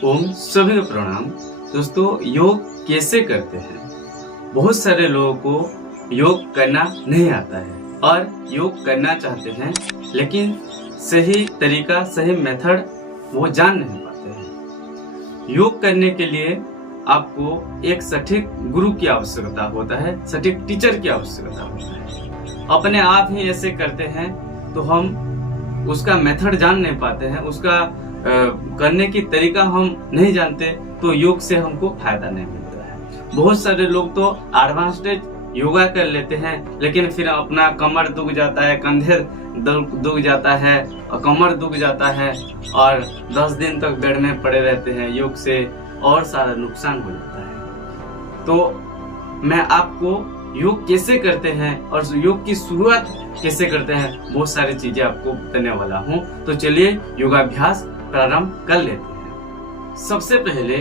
ओम सभी को प्रणाम। दोस्तों, योग कैसे करते हैं? बहुत सारे लोगों को योग करना नहीं आता है और योग करना चाहते हैं, लेकिन सही तरीका, सही मेथड वो जान नहीं पाते हैं। योग करने के लिए आपको एक सटीक गुरु की आवश्यकता होता है, सटीक टीचर की आवश्यकता होता है। अपने आप ही ऐसे करते हैं तो हम उसका मेथड जान नहीं पाते हैं, उसका करने की तरीका हम नहीं जानते, तो योग से हमको फायदा नहीं मिलता है। बहुत सारे लोग तो एडवांस्ड योगा कर लेते हैं, लेकिन फिर अपना कमर दुख जाता है, कंधे दुख जाता है और कमर दुख जाता है और 10 दिन तक बेड में पड़े रहते हैं। योग से और सारा नुकसान हो जाता है। तो मैं आपको योग कैसे करते हैं और योग की शुरुआत कैसे करते हैं, बहुत सारी चीजें आपको बताने वाला हूँ। तो चलिए योगाभ्यास प्रारंभ कर लेते हैं। सबसे पहले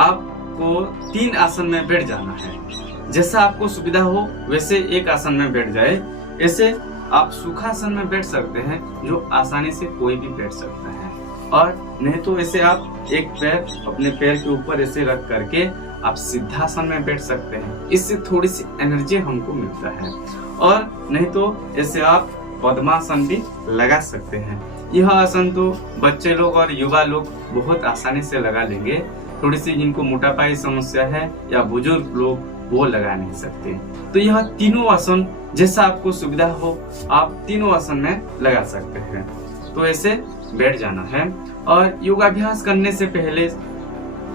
आपको 3 आसन में बैठ जाना है। जैसा आपको सुविधा हो वैसे एक आसन में बैठ जाए। ऐसे आप सुखासन में बैठ सकते हैं, जो आसानी से कोई भी बैठ सकता है, और नहीं तो ऐसे आप एक पैर अपने पैर के ऊपर ऐसे रख करके आप सिद्धासन में बैठ सकते हैं। इससे थोड़ी सी एनर्जी हमको मिलता है। और नहीं तो ऐसे आप पद्मासन भी लगा सकते हैं। यह आसन तो बच्चे लोग और युवा लोग बहुत आसानी से लगा लेंगे। थोड़ी सी जिनको मोटापाई समस्या है या बुजुर्ग लोग, वो लगा नहीं सकते। तो यह तीनों आसन जैसा आपको सुविधा हो, आप तीनों आसन में लगा सकते हैं। तो ऐसे बैठ जाना है। और योगाभ्यास करने से पहले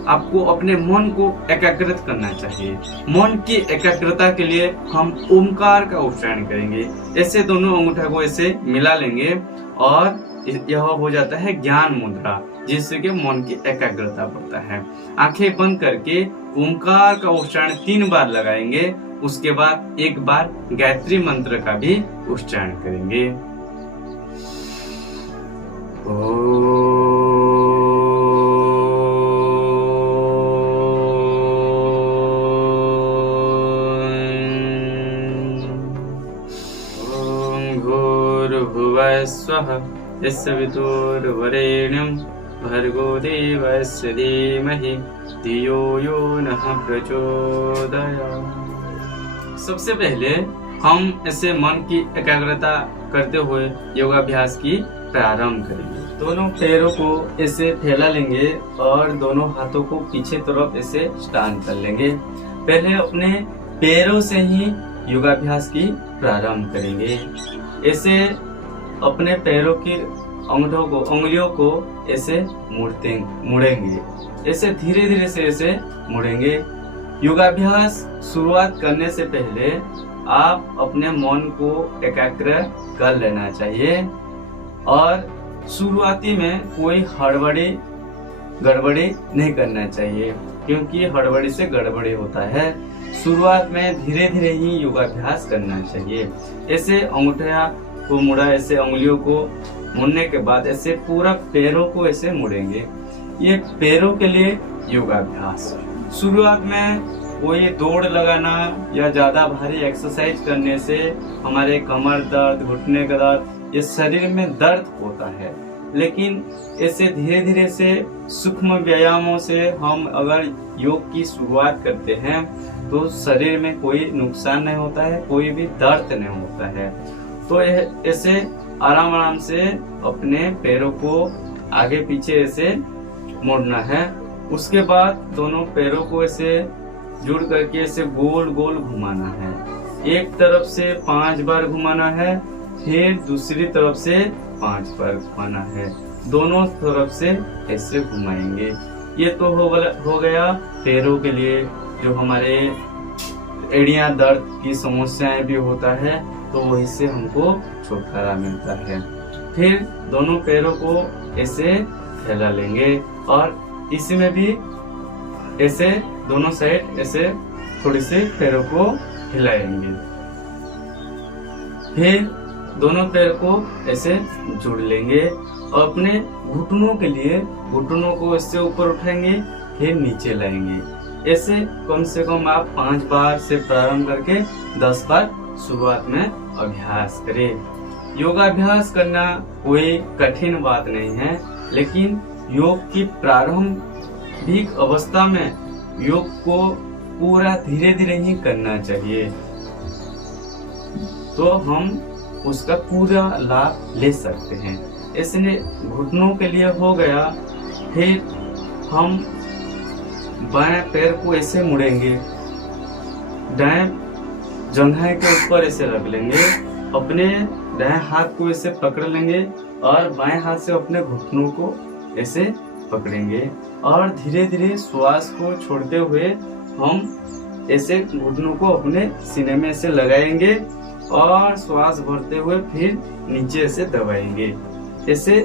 आपको अपने मन को एकाग्रत करना चाहिए। मन की एकाग्रता के लिए हम ओमकार का उच्चारण करेंगे। ऐसे दोनों अंगूठा को ऐसे मिला लेंगे और यह हो जाता है ज्ञान मुद्रा, जिससे कि मन की एकाग्रता बढ़ता है। आंखें बंद करके ओमकार का उच्चारण 3 बार लगाएंगे। उसके बाद एक बार गायत्री मंत्र का भी उच्चारण करेंगे। स्वः यस्य विदुर्वरेण्यं भर्गो देवस्य धीमहि धियो यो नः प्रचोदयात्। सबसे पहले हम ऐसे मन की एकाग्रता करते हुए योगाभ्यास की प्रारंभ करेंगे। दोनों पैरों को ऐसे फैला लेंगे और दोनों हाथों को पीछे तरफ ऐसे स्टैंड कर लेंगे। पहले अपने पैरों से ही योगाभ्यास की प्रारंभ करेंगे। ऐसे अपने पैरों की उंगलियों को ऐसे मुड़ेंगे। ऐसे धीरे धीरे से ऐसे मुड़ेंगे। योगाभ्यास शुरुआत करने से पहले आप अपने मन को एकाग्र कर लेना चाहिए और शुरुआती में कोई गड़बड़ी नहीं करना चाहिए, क्योंकि हड़बड़ी से गड़बड़ी होता है। शुरुआत में धीरे धीरे ही योगाभ्यास करना चाहिए। ऐसे अंगूठा को मुड़ा, ऐसे उंगलियों को मुड़ने के बाद ऐसे पूरा पैरों को ऐसे मुड़ेंगे। ये पैरों के लिए योगाभ्यास। शुरुआत में कोई दौड़ लगाना या ज्यादा भारी एक्सरसाइज करने से हमारे कमर दर्द, घुटने का दर्द, ये शरीर में दर्द होता है। लेकिन ऐसे धीरे धीरे से सूक्ष्म व्यायामों से हम अगर योग की शुरुआत करते हैं तो शरीर में कोई नुकसान नहीं होता है, कोई भी दर्द नहीं होता है। तो ऐसे आराम से अपने पैरों को आगे पीछे ऐसे मोड़ना है। उसके बाद दोनों पैरों को ऐसे जुड़ करके ऐसे गोल गोल घुमाना है। एक तरफ से 5 बार घुमाना है, फिर दूसरी तरफ से 5 बार घुमाना है। दोनों तरफ से ऐसे घुमाएंगे। ये तो हो गया पैरों के लिए। जो हमारे एड़ियां दर्द की समस्याएं भी होता है, तो वही से हमको छुटकारा मिलता है। फिर दोनों पैरों को ऐसे फैला लेंगे और इसमें भी ऐसे दोनों साइड ऐसे थोड़ी से पैरों को हिलाएंगे। फिर दोनों पैर को ऐसे जोड़ लेंगे और अपने घुटनों के लिए घुटनों को इससे ऊपर उठाएंगे, फिर नीचे लाएंगे। ऐसे कम से कम आप 5 बार से प्रारंभ करके 10 बार शुरुआत में अभ्यास करें। योगाभ्यास करना कोई कठिन बात नहीं है, लेकिन योग की प्रारंभ प्रारंभिक अवस्था में योग को पूरा धीरे धीरे ही करना चाहिए, तो हम उसका पूरा लाभ ले सकते हैं। इसलिए घुटनों के लिए हो गया। फिर हम बाएं पैर को ऐसे मुड़ेंगे, दाएं जंघे के ऊपर ऐसे रख लेंगे, अपने दाएं हाथ को ऐसे पकड़ लेंगे और बाएं हाथ से अपने घुटनों को ऐसे पकड़ेंगे और धीरे धीरे श्वास को छोड़ते हुए हम ऐसे घुटनों को अपने सीने में ऐसे लगाएंगे और श्वास भरते हुए फिर नीचे से दबाएंगे। ऐसे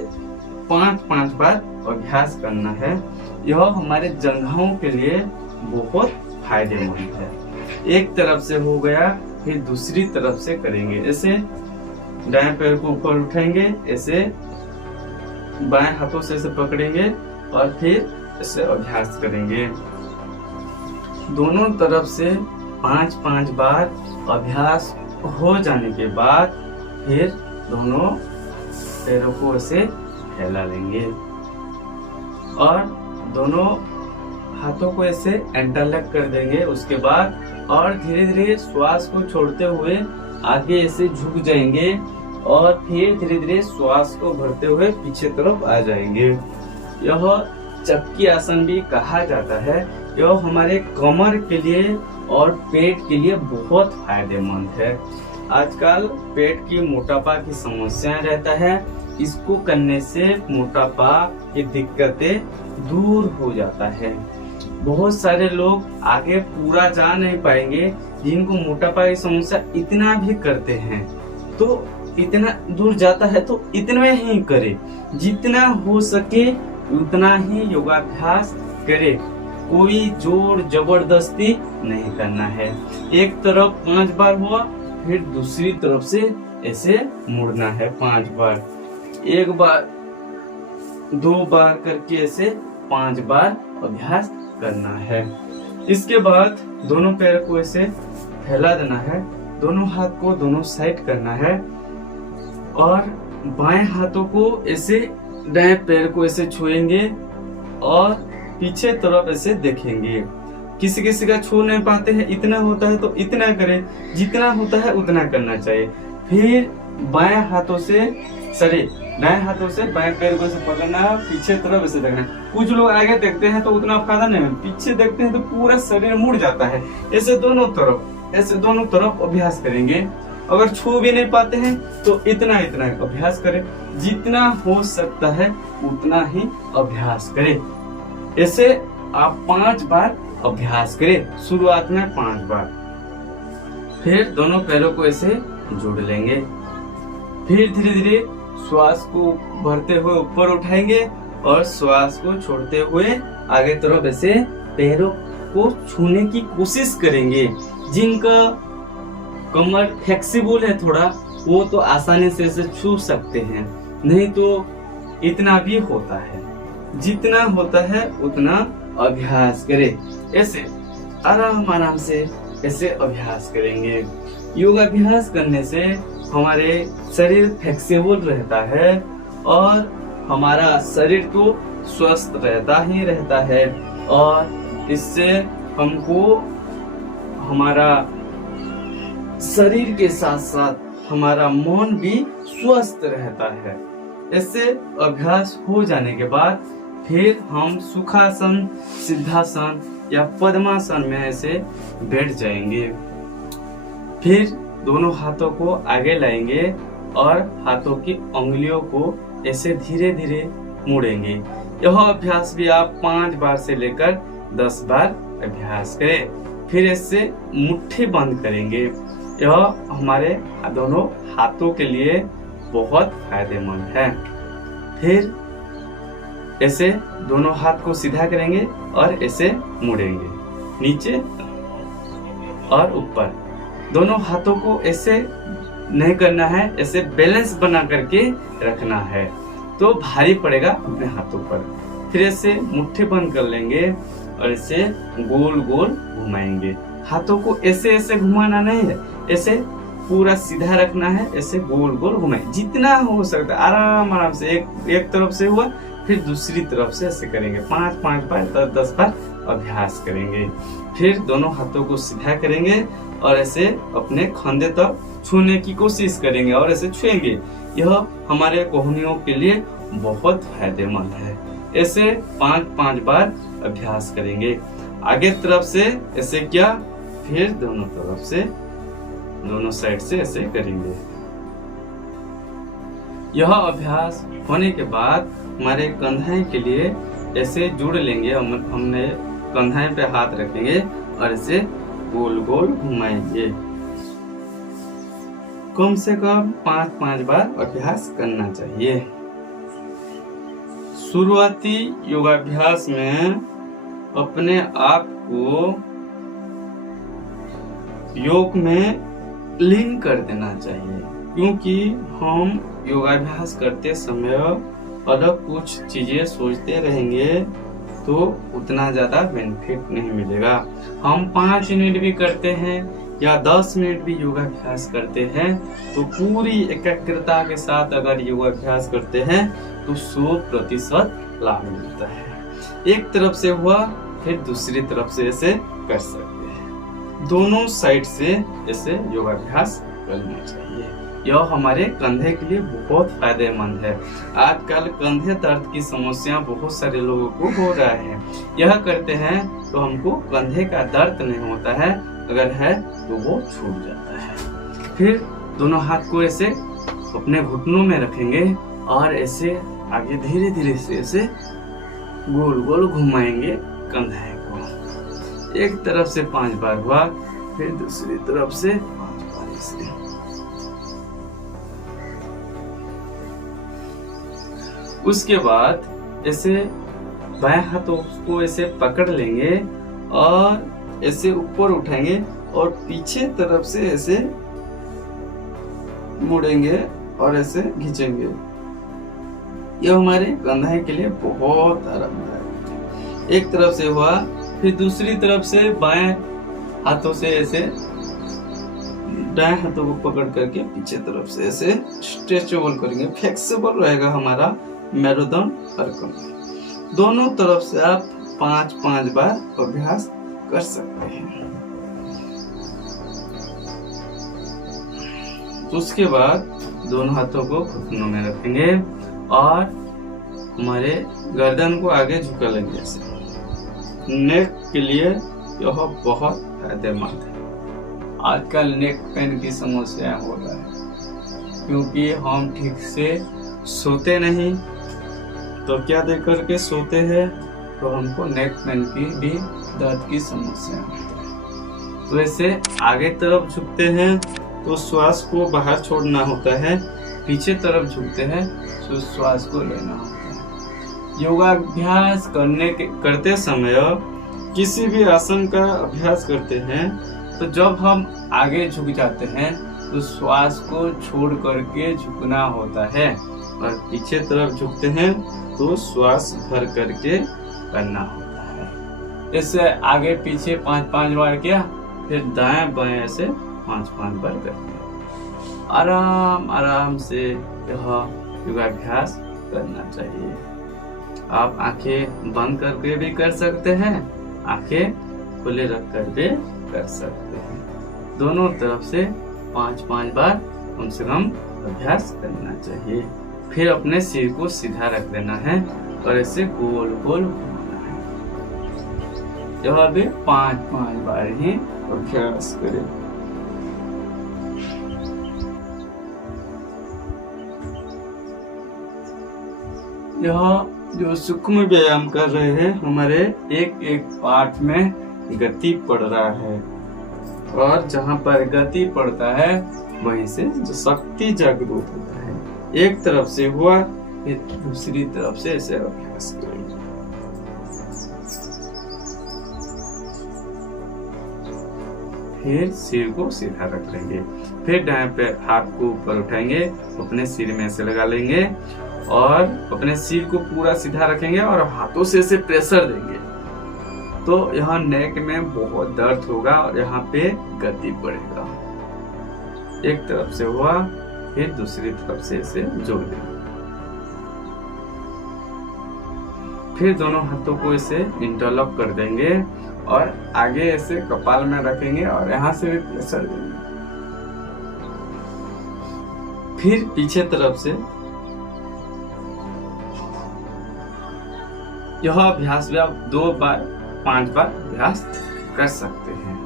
5-5 बार अभ्यास करना है। यह हमारे जंघों के लिए बहुत फायदेमंद है। एक तरफ से हो गया, फिर दूसरी तरफ से करेंगे। ऐसे दाएं पैर को ऊपर उठाएंगे, ऐसे बाएं हाथों से ऐसे पकड़ेंगे और फिर ऐसे अभ्यास करेंगे। दोनों तरफ से 5-5 बार अभ्यास हो जाने के बाद फिर दोनों पैरों को ऐसे फैला लेंगे और दोनों हाथों को ऐसे इंटरलॉक कर देंगे। उसके बाद और धीरे धीरे श्वास को छोड़ते हुए आगे ऐसे झुक जाएंगे और फिर धीरे धीरे श्वास को भरते हुए पीछे तरफ आ जाएंगे। यह चक्की आसन भी कहा जाता है। यह हमारे कमर के लिए और पेट के लिए बहुत फायदेमंद है। आजकल पेट की मोटापा की समस्या रहता है, इसको करने से मोटापा की दिक्कतें दूर हो जाता है। बहुत सारे लोग आगे पूरा जा नहीं पाएंगे जिनको मोटापा की समस्या इतना भी करते हैं, तो इतना दूर जाता है तो इतना ही करे, जितना हो सके उतना ही योगाभ्यास करे। कोई जोर जबरदस्ती नहीं करना है। एक तरफ 5 बार हुआ, फिर दूसरी तरफ से ऐसे मुड़ना है 5 बार। 1 बार 2 बार करके ऐसे 5 बार अभ्यास करना है। इसके बाद दोनों पैर को ऐसे फैला देना है, दोनों हाथ को दोनों साइड करना है और बाएं हाथों को ऐसे दाएं पैर को ऐसे छुएंगे और पीछे तरफ ऐसे देखेंगे। किसी किसी का छू नहीं पाते हैं, इतना होता है तो इतना करें, जितना होता है उतना करना चाहिए। फिर बाएं हाथों से दाएं हाथों से बाएं पैर को ऐसे पकड़ना, पीछे तरफ ऐसे देखना। कुछ लोग आगे देखते हैं तो उतना फायदा नहीं है, पीछे देखते हैं तो पूरा शरीर मुड़ जाता है। ऐसे दोनों तरफ अभ्यास करेंगे। अगर छू भी नहीं पाते हैं तो इतना अभ्यास करें, जितना हो सकता है उतना ही अभ्यास करें। ऐसे आप 5 बार अभ्यास करें, शुरुआत में 5 बार। फिर दोनों पैरों को ऐसे जोड़ लेंगे। फिर धीरे धीरे श्वास को भरते हुए ऊपर उठाएंगे और श्वास को छोड़ते हुए आगे तरफ ऐसे पैरों को छूने की कोशिश करेंगे। जिनका कमर फ्लेक्सिबल है थोड़ा, वो तो आसानी से इसे छू सकते हैं, नहीं तो इतना भी होता है। जितना होता है उतना अभ्यास करें। ऐसे आराम से ऐसे अभ्यास करेंगे। योग अभ्यास करने से हमारे शरीर फ्लेक्सिबल रहता है और हमारा शरीर तो स्वस्थ रहता है और इससे हमको हमारा शरीर के साथ साथ हमारा मन भी स्वस्थ रहता है। इससे अभ्यास हो जाने के बाद फिर हम सुखासन, सिद्धासन या पद्मासन में ऐसे बैठ जाएंगे। फिर दोनों हाथों को आगे लाएंगे और हाथों की उंगलियों को ऐसे धीरे धीरे मोड़ेंगे। यह अभ्यास भी आप 5 बार से लेकर 10 बार अभ्यास करें। फिर इससे मुट्ठी बंद करेंगे। यह हमारे दोनों हाथों के लिए बहुत फायदेमंद है। फिर ऐसे दोनों हाथ को सीधा करेंगे और ऐसे मुड़ेंगे नीचे और ऊपर। दोनों हाथों को ऐसे नहीं करना है, ऐसे बैलेंस बना करके रखना है तो भारी पड़ेगा अपने हाथों पर। फिर ऐसे मुट्ठी बंद कर लेंगे और ऐसे गोल गोल घुमाएंगे। हाथों को ऐसे घुमाना नहीं है, ऐसे पूरा सीधा रखना है, ऐसे गोल गोल घुमाए। जितना हो सकता है आराम से एक तरफ से हुआ फिर दूसरी तरफ से ऐसे करेंगे 5-5 बार 10-10 बार अभ्यास करेंगे। फिर दोनों हाथों को सीधा करेंगे और ऐसे अपने कंधे तक छूने की कोशिश करेंगे और ऐसे छुएंगे। यह हमारे कोहनियों के लिए बहुत फायदेमंद है। ऐसे 5-5 बार अभ्यास करेंगे। आगे तरफ से ऐसे किया, फिर दोनों तरफ से दोनों साइड से ऐसे करेंगे। यह अभ्यास होने के बाद हमारे कंधे के लिए ऐसे जुड़ लेंगे। हमने कंधे पे हाथ रखेंगे और ऐसे गोल गोल घुमाएंगे। कम से कम 5-5 बार अभ्यास करना चाहिए। शुरुआती योगाभ्यास में अपने आप को योग में लीन कर देना चाहिए, क्योंकि हम योगाभ्यास करते समय अलग कुछ चीजें सोचते रहेंगे तो उतना ज्यादा बेनिफिट नहीं मिलेगा। हम 5 मिनट भी करते हैं या 10 मिनट भी योगाभ्यास करते हैं तो पूरी एकाग्रता के साथ अगर योगाभ्यास करते हैं तो 100% लाभ मिलता है। एक तरफ से हुआ, फिर दूसरी तरफ से ऐसे कर सकते हैं। दोनों साइड से ऐसे योगाभ्यास करना चाहिए। यह हमारे कंधे के लिए बहुत फायदेमंद है। आजकल कंधे दर्द की समस्या बहुत सारे लोगों को हो रहा है। यह करते हैं तो हमको कंधे का दर्द नहीं होता है, अगर है तो वो छूट जाता है। फिर दोनों हाथ को ऐसे अपने घुटनों में रखेंगे और ऐसे आगे धीरे धीरे से ऐसे गोल गोल घुमाएंगे कंधे को। एक तरफ से 5 बार हुआ, फिर दूसरी तरफ से 5 बार ऐसे। उसके बाद ऐसे बाएं हाथों को ऐसे पकड़ लेंगे और ऐसे ऊपर उठाएंगे और पीछे तरफ से ऐसे मुड़ेंगे और ऐसे खींचेंगे। यह हमारे कंधे के लिए बहुत आरामदायक है। एक तरफ से हुआ, फिर दूसरी तरफ से बाएं हाथों से ऐसे दाएं हाथों को पकड़ करके पीछे तरफ से ऐसे स्ट्रेचेबल करेंगे। फ्लेक्सिबल रहेगा हमारा मेरुदंड और कमर। दोनों तरफ से आप 5-5 बार अभ्यास कर सकते हैं। उसके बाद दोनों हाथों को घुटनों में रखेंगे और हमारे गर्दन को आगे झुका लेंगे। ऐसे नेक के लिए यह बहुत फायदेमंद है। आजकल नेक पेन की समस्या हो रहा है, क्योंकि हम ठीक से सोते नहीं, तो क्या देख करके सोते हैं तो हमको नेक पेन की भी दर्द की समस्या होती है। तो ऐसे आगे तरफ झुकते हैं तो श्वास को बाहर छोड़ना होता है, पीछे तरफ झुकते हैं तो श्वास को लेना होता है। योगाभ्यास करते समय किसी भी आसन का अभ्यास करते हैं तो जब हम आगे झुक जाते हैं तो श्वास को छोड़ करके झुकना होता है, और पीछे तरफ झुकते हैं तो श्वास भर करके करना होता है। इससे आगे पीछे 5-5 बार किया, फिर दाएं बाएं ऐसे 5-5 बार करते। आराम आराम से यह योगाभ्यास करना चाहिए। आप आंखें बंद करके भी कर सकते हैं, आंखें खुले रख कर भी कर सकते हैं। दोनों तरफ से 5-5 बार कम से कम अभ्यास करना चाहिए। फिर अपने सिर को सीधा रख देना है और ऐसे गोल गोल घुमाना है। यह भी 5-5 बार ही अभ्यास करें। यह जो सूक्ष्म व्यायाम कर रहे हैं, हमारे एक एक पार्ट में गति पड़ रहा है, और जहाँ पर गति पड़ता है वहीं से जो शक्ति जागृत होता है। एक तरफ से हुआ, फिर दूसरी तरफ से ऐसे अभ्यास करेंगे। फिर सिर को सीधा रख लेंगे, फिर दाएं पैर हाथ को ऊपर उठाएंगे, अपने सिर में ऐसे लगा लेंगे और अपने सिर को पूरा सीधा रखेंगे और हाथों से ऐसे प्रेशर देंगे। तो यहाँ नेक में बहुत दर्द होगा और यहाँ पे गति बढ़ेगा। एक तरफ से हुआ, फिर दूसरी तरफ से इसे जोड़ देंगे। फिर दोनों हाथों को ऐसे इंटरलॉक कर देंगे और आगे ऐसे कपाल में रखेंगे और यहाँ से भी प्रेशर देंगे। फिर पीछे तरफ से यह अभ्यास भी आप 2 बार 5 बार अभ्यास कर सकते हैं।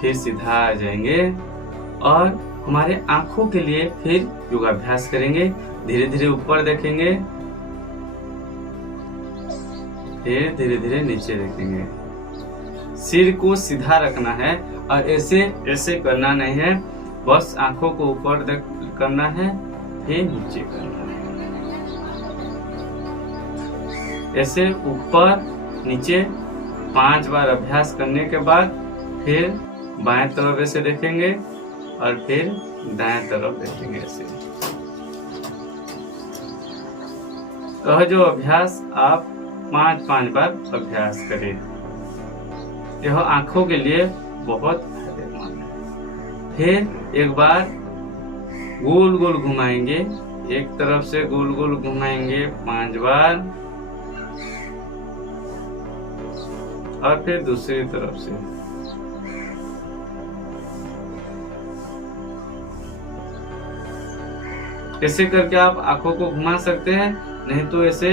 फिर सीधा आ जाएंगे और हमारे आंखों के लिए फिर योगाभ्यास करेंगे। धीरे धीरे ऊपर देखेंगे, फिर धीरे धीरे नीचे देखेंगे। सिर को सीधा रखना है और ऐसे करना नहीं है, बस आंखों को ऊपर करना है, फिर नीचे करना है। ऐसे ऊपर नीचे 5 बार अभ्यास करने के बाद फिर बाएं तरफ ऐसे देखेंगे और फिर दाएं तरफ देखेंगे ऐसे। तो जो अभ्यास आप 5-5 बार अभ्यास करें, यह आंखों के लिए बहुत फायदेमंद है। फिर एक बार गोल गोल घुमाएंगे, एक तरफ से गोल गोल घुमाएंगे 5 बार और फिर दूसरी तरफ से। ऐसे करके आप आंखों को घुमा सकते हैं, नहीं तो ऐसे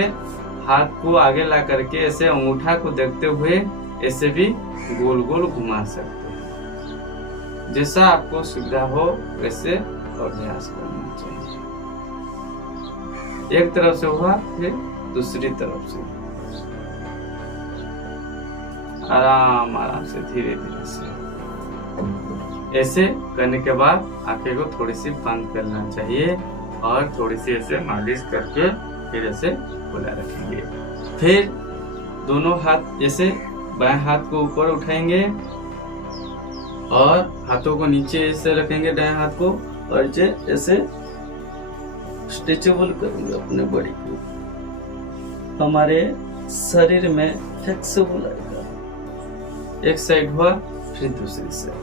हाथ को आगे ला करके ऐसे अंगूठा को देखते हुए ऐसे भी गोल गोल घुमा सकते हैं। जैसा आपको सुविधा हो वैसे अभ्यास करना चाहिए। एक तरफ से हुआ, फिर दूसरी तरफ से आराम आराम से धीरे धीरे से। ऐसे करने के बाद आंखें को थोड़ी सी बंद करना चाहिए और थोड़ी सी ऐसे मालिश करके फिर ऐसे खुला रखेंगे। फिर दोनों हाथ ऐसे बाएं हाथ को ऊपर उठाएंगे और हाथों को नीचे ऐसे रखेंगे, दाएं हाथ को, और ऐसे स्ट्रेचेबल करेंगे अपने बॉडी को। हमारे शरीर में फ्लेक्सिबल आएगा। एक साइड हुआ, फिर दूसरी साइड।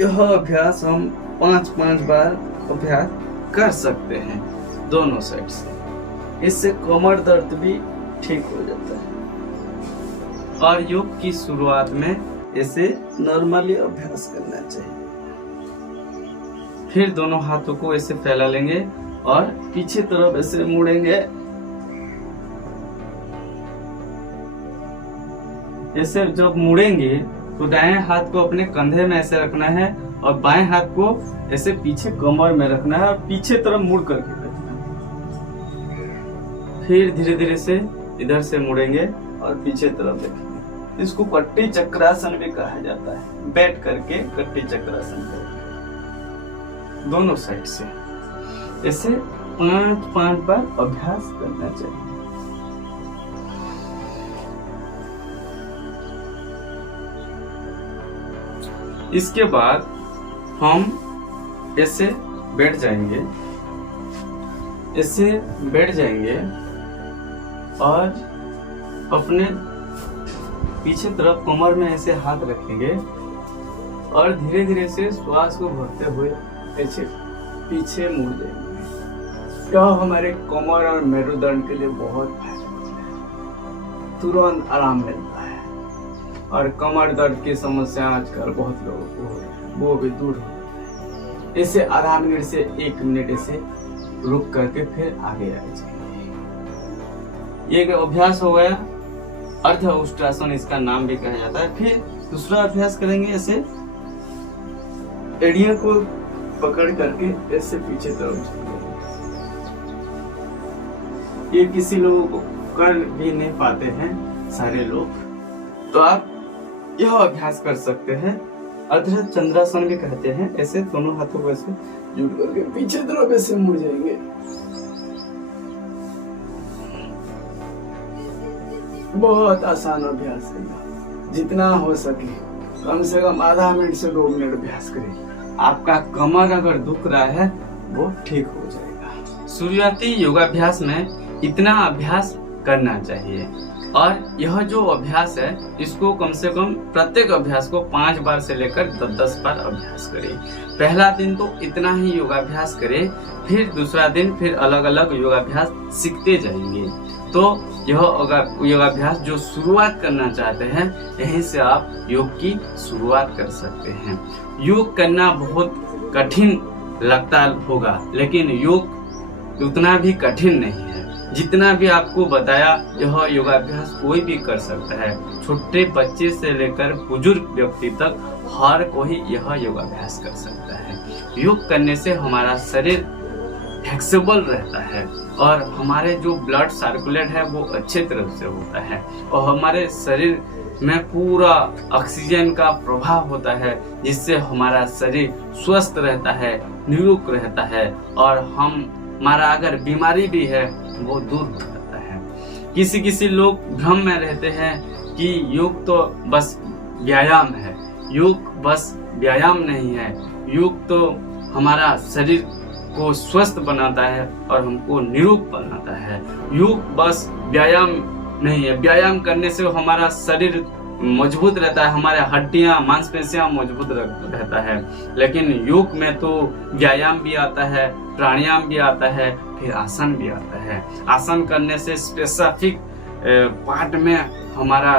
यह अभ्यास हम 5-5 बार अभ्यास कर सकते हैं दोनों साइड से। इससे कमर दर्द भी ठीक हो जाता है। और योग की शुरुआत में ऐसे नॉर्मली अभ्यास करना चाहिए। फिर दोनों हाथों को ऐसे फैला लेंगे और पीछे तरफ ऐसे मुड़ेंगे। ऐसे जब मुड़ेंगे तो दाएं हाथ को अपने कंधे में ऐसे रखना है और बाएं हाथ को ऐसे पीछे कमर में रखना है और पीछे तरफ मुड़ करके रखना है। फिर धीरे धीरे से इधर से मुड़ेंगे और पीछे तरफ देखेंगे। इसको कट्टी चक्रासन भी कहा जाता है। बैठ करके कट्टी चक्रासन करेंगे दोनों साइड से। ऐसे 5-5 बार अभ्यास करना चाहिए। इसके बाद हम ऐसे बैठ जाएंगे, ऐसे बैठ जाएंगे और अपने पीछे तरफ कमर में ऐसे हाथ रखेंगे और धीरे धीरे से श्वास को भरते हुए ऐसे पीछे मुड़ जाएंगे। यह हमारे कमर और मेरुदंड के लिए बहुत फायदेमंद है। तुरंत आराम मिलता है और कमर दर्द की समस्या आजकल बहुत लोगों को हो रही है, वो भी दूर हो जाता है। ऐसे आधा मिनट से 1 मिनट ऐसे रुक करके फिर आगे आ जाएंगे। ये अभ्यास हो गया अर्ध उष्ट्रासन, इसका नाम भी कहा जाता है। फिर दूसरा अभ्यास करेंगे, ऐसे एड़ियों को पकड़ करके ऐसे पीछे तरफ। ये किसी लोगों को कर भी नहीं पाते हैं सारे लोग, तो आप यह अभ्यास कर सकते हैं। अर्ध चंद्रासन भी कहते हैं। ऐसे दोनों हाथों को ऐसे जुड़ करके पीछे तरफ ऐसे मुड़ जाएंगे। बहुत आसान अभ्यास है। जितना हो सके कम से कम आधा मिनट से 2 मिनट अभ्यास करें। आपका कमर अगर दुख रहा है वो ठीक हो जाएगा। शुरुआती योगाभ्यास में इतना अभ्यास करना चाहिए। और यह जो अभ्यास है इसको कम से कम प्रत्येक अभ्यास को 5 बार से लेकर 10 बार अभ्यास करें। पहला दिन तो इतना ही योगाभ्यास करें, फिर दूसरा दिन फिर अलग अलग योगाभ्यास सीखते जाएंगे। तो यह योगाभ्यास जो शुरुआत करना चाहते हैं यहीं से आप योग की शुरुआत कर सकते हैं। योग करना बहुत कठिन लगता होगा, लेकिन योग उतना भी कठिन नहीं है। जितना भी आपको बताया यह योगाभ्यास कोई भी कर सकता है, छोटे बच्चे से लेकर बुजुर्ग व्यक्ति तक हर कोई यह योगाभ्यास कर सकता है। योग करने से हमारा शरीर फ्लेक्सिबल रहता है और हमारे जो ब्लड सर्कुलेट है वो अच्छे तरह से होता है और हमारे शरीर में पूरा ऑक्सीजन का प्रभाव होता है, जिससे हमारा शरीर स्वस्थ रहता है, निरोग रहता है और हमारा अगर बीमारी भी है वो दूर हो जाता है। किसी लोग भ्रम में रहते हैं कि योग तो बस व्यायाम है, योग बस व्यायाम नहीं है, योग तो हमारा शरीर को स्वस्थ बनाता है और हमको निरोग बनाता है। योग बस व्यायाम नहीं है, व्यायाम करने से हमारा शरीर मजबूत रहता है, हमारे हड्डियां मांसपेशियां मजबूत रहता है। लेकिन योग में तो व्यायाम भी आता है, प्राणायाम भी आता है, फिर आसन भी आता है। आसन करने से स्पेसिफिक पार्ट में हमारा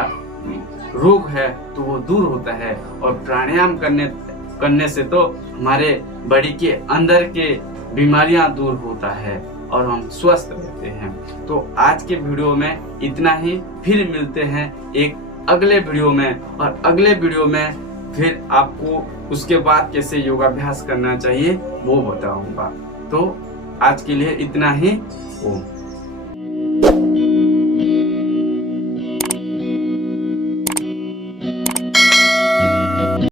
रोग है तो वो दूर होता है और प्राणायाम करने से तो हमारे बॉडी के अंदर के बीमारियां दूर होता है और हम स्वस्थ रहते हैं। तो आज के वीडियो में इतना ही, फिर मिलते हैं एक अगले वीडियो में और अगले वीडियो में फिर आपको उसके बाद कैसे योगाभ्यास करना चाहिए वो बताऊंगा। तो आज के लिए इतना ही। ओम।